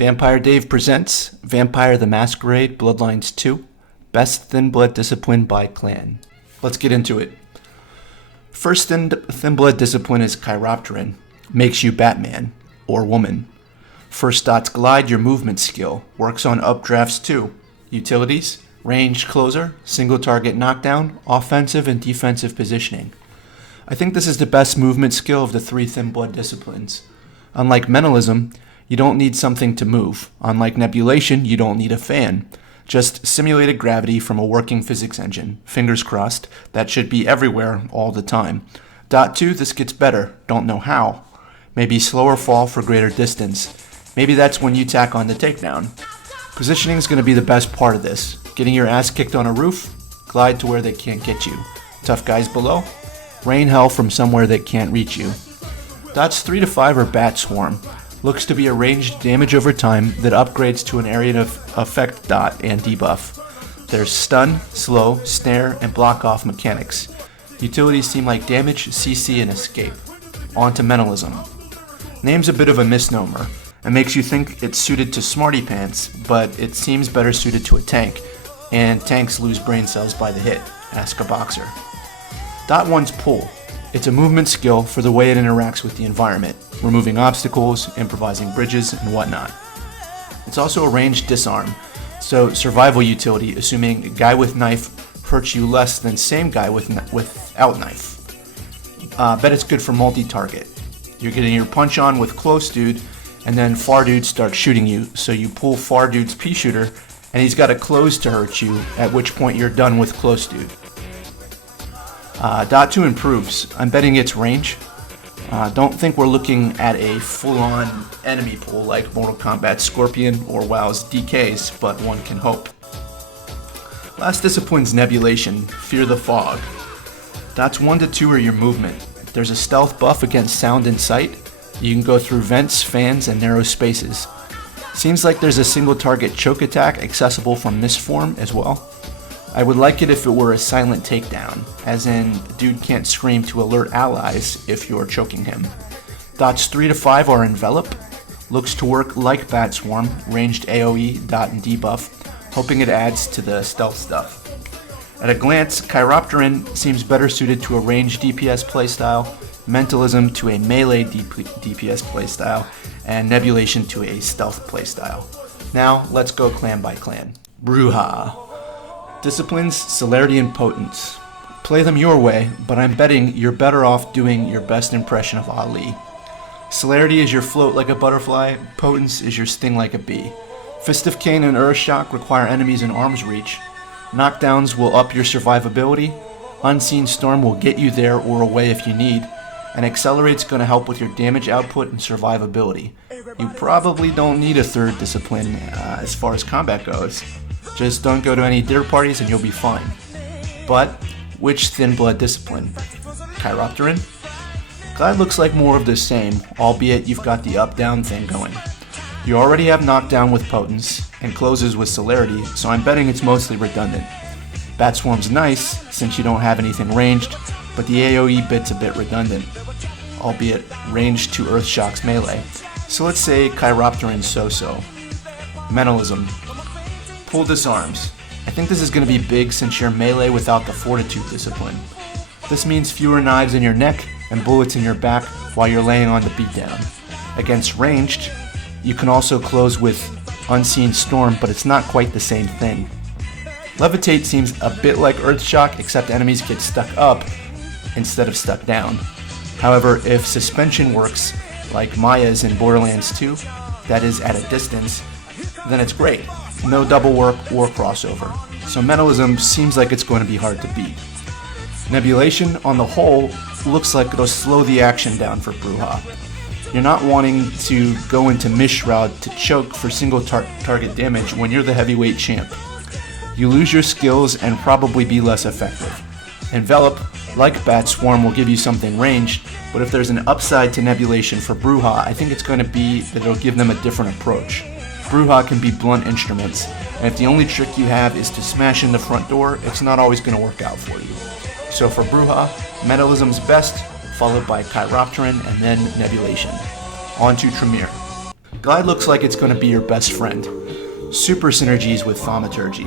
Vampire Dave presents Vampire the Masquerade Bloodlines 2, Best Thinblood Discipline by Clan. Let's get into it. First Thinblood discipline is Chiropteran, makes you Batman, or woman. First dots glide, your movement skill, works on updrafts too. Utilities, ranged closer, single target knockdown, offensive and defensive positioning. I think this is the best movement skill of the three Thinblood disciplines. Unlike Mentalism, you don't need something to move. Unlike Nebulation, you don't need a fan. Just simulated gravity from a working physics engine. Fingers crossed, that should be everywhere all the time. Dot 2, this gets better. Don't know how. Maybe slower fall for greater distance. Maybe that's when you tack on the takedown. Positioning is going to be the best part of this. Getting your ass kicked on a roof, glide to where they can't get you. Tough guys below, rain hell from somewhere they can't reach you. Dots 3 to 5 are Bat Swarm. Looks to be a ranged damage over time that upgrades to an area of effect dot and debuff. There's stun, slow, snare, and block off mechanics. Utilities seem like damage, CC, and escape. On to Mentalism. Name's a bit of a misnomer, and makes you think it's suited to smarty pants, but it seems better suited to a tank, and tanks lose brain cells by the hit. Ask a boxer. Dot 1's Pull. It's a movement skill for the way it interacts with the environment, removing obstacles, improvising bridges, and whatnot. It's also a ranged disarm, so survival utility, assuming a guy with knife hurts you less than same guy without knife. Bet it's good for multi-target. You're getting your punch on with close dude, and then far dude starts shooting you, so you pull far dude's pea shooter, and he's got a close to hurt you, at which point you're done with close dude. Dot 2 improves. I'm betting it's range. Don't think we're looking at a full-on enemy pool like Mortal Kombat's Scorpion or WoW's DKs, but one can hope. Last discipline's Nebulation, Fear the Fog. Dots 1 to 2 are your movement. There's a stealth buff against sound and sight. You can go through vents, fans, and narrow spaces. Seems like there's a single target choke attack accessible from this form as well. I would like it if it were a silent takedown, as in, dude can't scream to alert allies if you're choking him. Dots 3 to 5 are Envelop. Looks to work like Bat Swarm, ranged AoE, dot, and debuff, hoping it adds to the stealth stuff. At a glance, Chiropteran seems better suited to a ranged DPS playstyle, Mentalism to a melee DPS playstyle, and Nebulation to a stealth playstyle. Now, let's go clan by clan. Brujah. Disciplines, Celerity, and Potence. Play them your way, but I'm betting you're better off doing your best impression of Ali. Celerity is your float like a butterfly, Potence is your sting like a bee. Fist of Cain and Earthshock require enemies in arm's reach. Knockdowns will up your survivability. Unseen Storm will get you there or away if you need. And Accelerate's going to help with your damage output and survivability. You probably don't need a third discipline as far as combat goes. Just don't go to any dinner parties and you'll be fine. But, which Thinblood discipline? Chiropteran? Glide looks like more of the same, albeit you've got the up-down thing going. You already have knockdown with Potence, and closes with Celerity, so I'm betting it's mostly redundant. Bat Swarm's nice, since you don't have anything ranged, but the AoE bit's a bit redundant, albeit ranged to Earthshock's melee. So let's say Chiropteran's so-so. Mentalism. Pull disarms. I think this is going to be big since you're melee without the Fortitude discipline. This means fewer knives in your neck and bullets in your back while you're laying on the beatdown. Against ranged, you can also close with Unseen Storm, but it's not quite the same thing. Levitate seems a bit like Earthshock, except enemies get stuck up instead of stuck down. However, if suspension works like Maya's in Borderlands 2, that is at a distance, then it's great. No double work or crossover. So Mentalism seems like it's going to be hard to beat. Nebulation, on the whole, looks like it'll slow the action down for Brujah. You're not wanting to go into Mishroud to choke for single target damage when you're the heavyweight champ. You lose your skills and probably be less effective. Envelop, like Bat Swarm, will give you something ranged, but if there's an upside to Nebulation for Brujah, I think it's going to be that it'll give them a different approach. Brujah can be blunt instruments, and if the only trick you have is to smash in the front door, it's not always going to work out for you. So for Brujah, Mentalism's best, followed by Chiropteran and then Nebulation. On to Tremere. Glide looks like it's going to be your best friend. Super synergies with Thaumaturgy.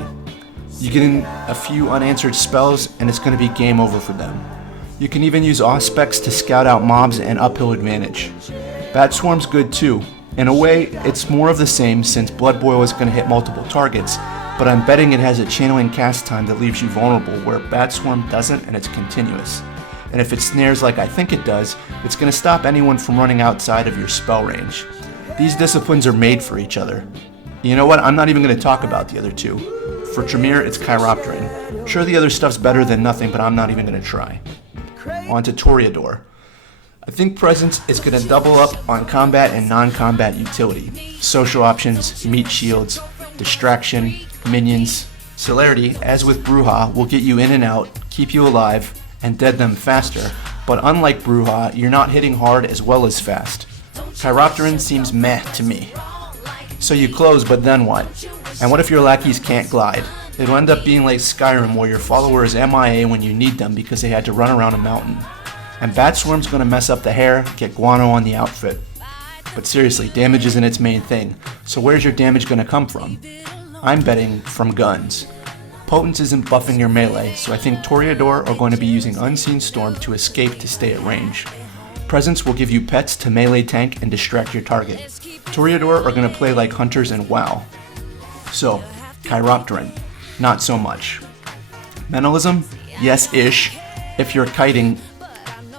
You get in a few unanswered spells and it's going to be game over for them. You can even use Auspex to scout out mobs and uphill advantage. Bat Swarm's good too. In a way, it's more of the same since Blood Boil is going to hit multiple targets, but I'm betting it has a channeling cast time that leaves you vulnerable where Bat Swarm doesn't, and it's continuous. And if it snares like I think it does, it's going to stop anyone from running outside of your spell range. These disciplines are made for each other. You know what, I'm not even going to talk about the other two. For Tremere, it's Chiropteran. Sure, the other stuff's better than nothing, but I'm not even going to try. On to Toreador. I think Presence is going to double up on combat and non-combat utility. Social options, meat shields, distraction, minions. Celerity, as with Brujah, will get you in and out, keep you alive, and dead them faster, but unlike Brujah, you're not hitting hard as well as fast. Chiropteran seems meh to me. So you close, but then what? And what if your lackeys can't glide? It'll end up being like Skyrim where your follower is MIA when you need them because they had to run around a mountain. And Bat Swarm's gonna mess up the hair, get guano on the outfit. But seriously, damage isn't its main thing, so where's your damage gonna come from? I'm betting from guns. Potence isn't buffing your melee, so I think Toreador are going to be using Unseen Storm to escape to stay at range. Presence will give you pets to melee tank and distract your target. Toreador are going to play like hunters in WoW. So, Chiropteran, not so much. Mentalism, yes-ish. If you're kiting,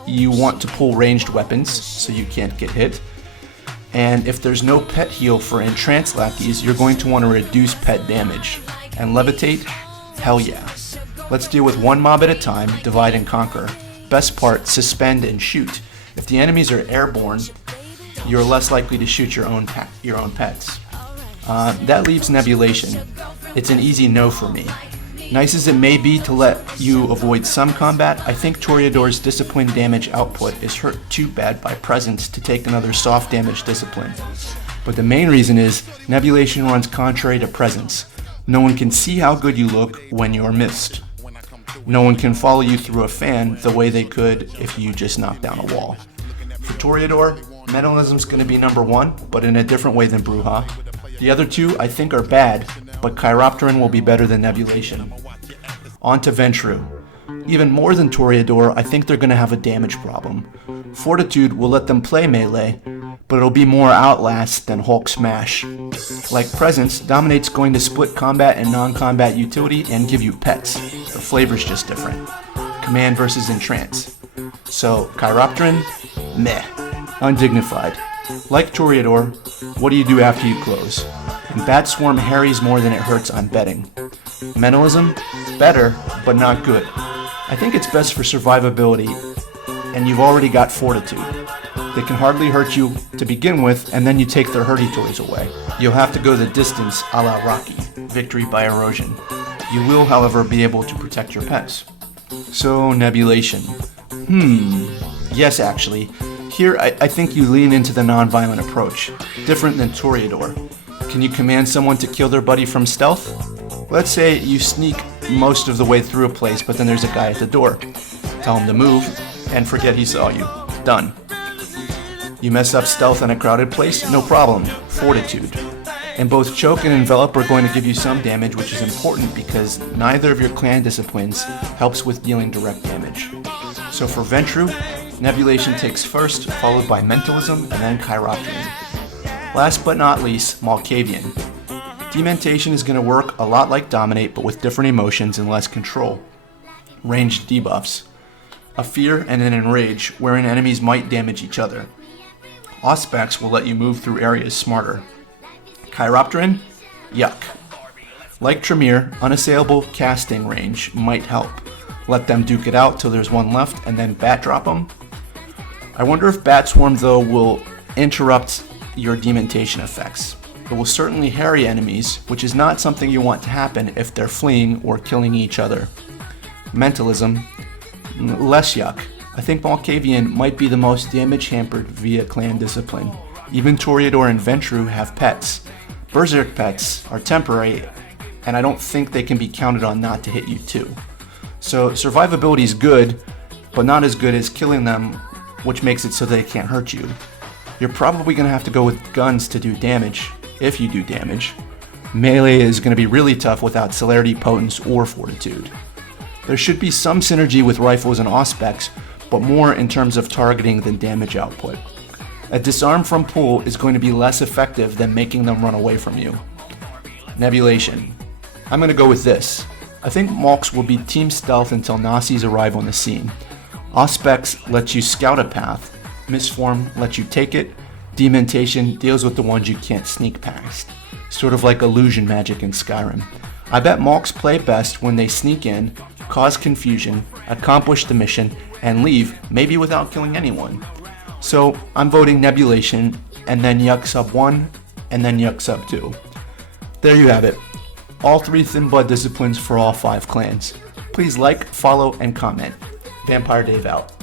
you want to pull ranged weapons so you can't get hit. And if there's no pet heal for entranced lackeys, you're going to want to reduce pet damage. And levitate, hell yeah. Let's deal with one mob at a time, divide and conquer. Best part, suspend and shoot. If the enemies are airborne, you're less likely to shoot your own pets. That leaves Nebulation. It's an easy no for me. Nice as it may be to let you avoid some combat, I think Toreador's discipline damage output is hurt too bad by Presence to take another soft damage discipline. But the main reason is Nebulation runs contrary to Presence. No one can see how good you look when you're missed. No one can follow you through a fan the way they could if you just knocked down a wall. For Toreador, Mentalism's going to be number one, but in a different way than Brujah. The other two I think are bad, but Chiropteran will be better than Nebulation. On to Ventrue. Even more than Toreador, I think they're going to have a damage problem. Fortitude will let them play melee, but it'll be more Outlast than Hulk Smash. Like Presence, Dominate's going to split combat and non-combat utility and give you pets. The flavor's just different. Command versus Entrance. So, Chiropteran, meh. Undignified. Like Toreador, what do you do after you close? And Bat Swarm harries more than it hurts, I'm betting. Mentalism, better, but not good. I think it's best for survivability, and you've already got Fortitude. They can hardly hurt you to begin with, and then you take their hurdy toys away. You'll have to go the distance a la Rocky, victory by erosion. You will, however, be able to protect your pets. So, Nebulation. Yes, actually. Here, I think you lean into the non-violent approach, different than Toreador. Can you command someone to kill their buddy from stealth? Let's say you sneak most of the way through a place, but then there's a guy at the door. Tell him to move, and forget he saw you. Done. You mess up stealth in a crowded place? No problem. Fortitude. And both Choke and Envelop are going to give you some damage, which is important because neither of your clan disciplines helps with dealing direct damage. So for Ventrue, Nebulation takes first, followed by Mentalism, and then Chiropteran. Last but not least, Malkavian. Dementation is going to work a lot like Dominate, but with different emotions and less control. Ranged debuffs. A Fear and an Enrage, wherein enemies might damage each other. Auspex will let you move through areas smarter. Chiropteran? Yuck. Like Tremere, unassailable casting range might help. Let them duke it out till there's one left, and then bat drop them. I wonder if Bat Swarm, though, will interrupt your dementation effects. It will certainly harry enemies, which is not something you want to happen if they're fleeing or killing each other. Mentalism, less yuck. I think Malkavian might be the most damage hampered via clan discipline. Even Toreador and Ventrue have pets. Berserk pets are temporary, and I don't think they can be counted on not to hit you too. So survivability is good, but not as good as killing them, which makes it so they can't hurt you. You're probably going to have to go with guns to do damage, if you do damage. Melee is going to be really tough without celerity, potence, or fortitude. There should be some synergy with rifles and auspex, but more in terms of targeting than damage output. A disarm from pool is going to be less effective than making them run away from you. Nebulation. I'm going to go with this. I think Malks will be team stealth until Nazis arrive on the scene. Auspex lets you scout a path. Misform lets you take it. Dementation deals with the ones you can't sneak past. Sort of like illusion magic in Skyrim. I bet Malks play best when they sneak in, cause confusion, accomplish the mission, and leave, maybe without killing anyone. So I'm voting Nebulation, and then Yuck Sub 1, and then Yuck Sub 2. There you have it. All 3 Thinblood disciplines for all 5 clans. Please like, follow, and comment. Vampire Dave out.